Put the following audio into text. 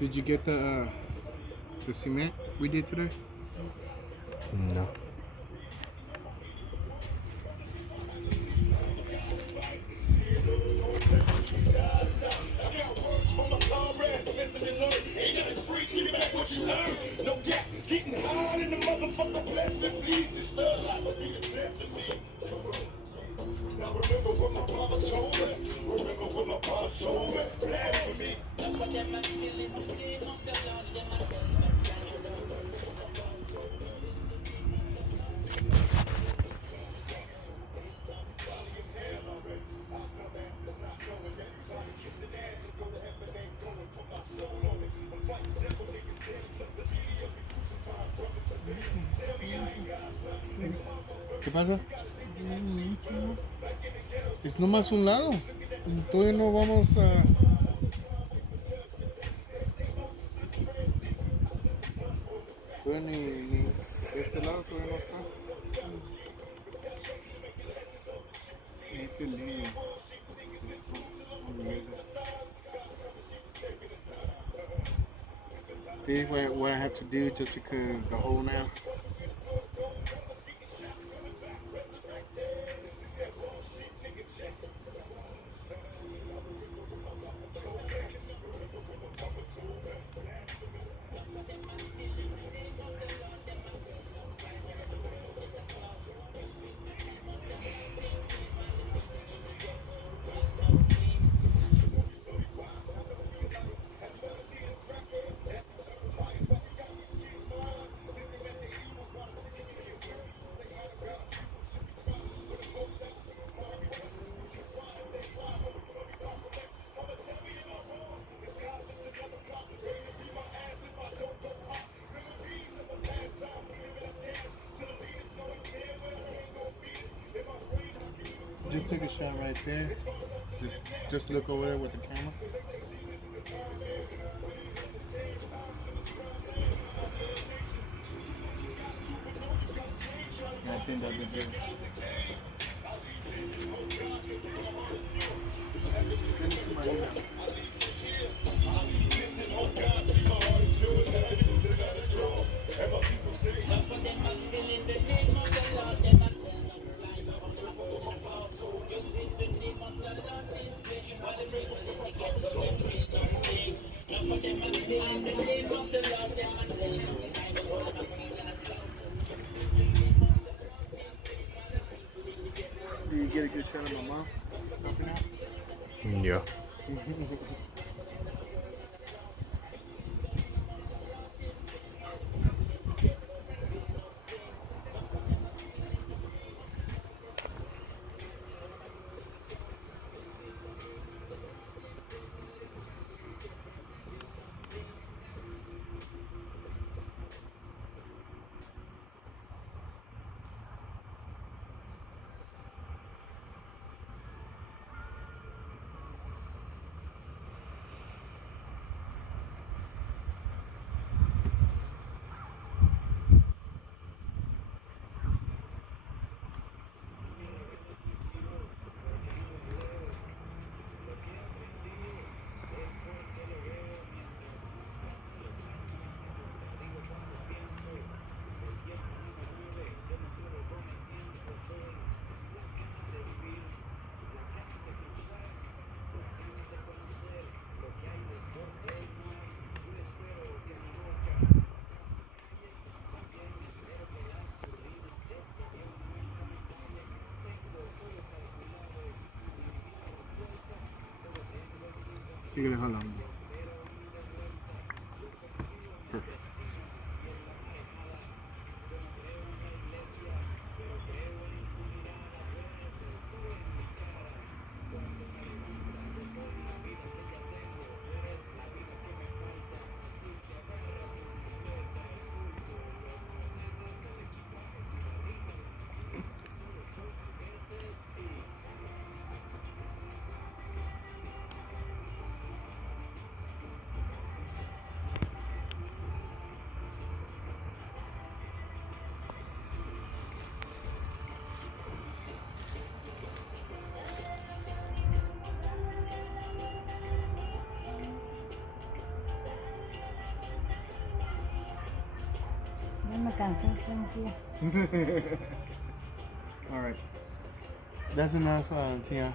Did you get the cement we did today? No. ¿Qué pasa? Es nomás un lado. Todavía no vamos a... Todavía ni de este lado todavía no está. Este lío. See what I have to do just because the hole now. Just take a shot right there. Just look over there with the camera. I think that'd be good. Send it to my email. Do you get a good shot of my mom? Helping out? Yeah. Síguele jalando. Perfect. No me cansé, tranquila. All right. That's enough, Tia.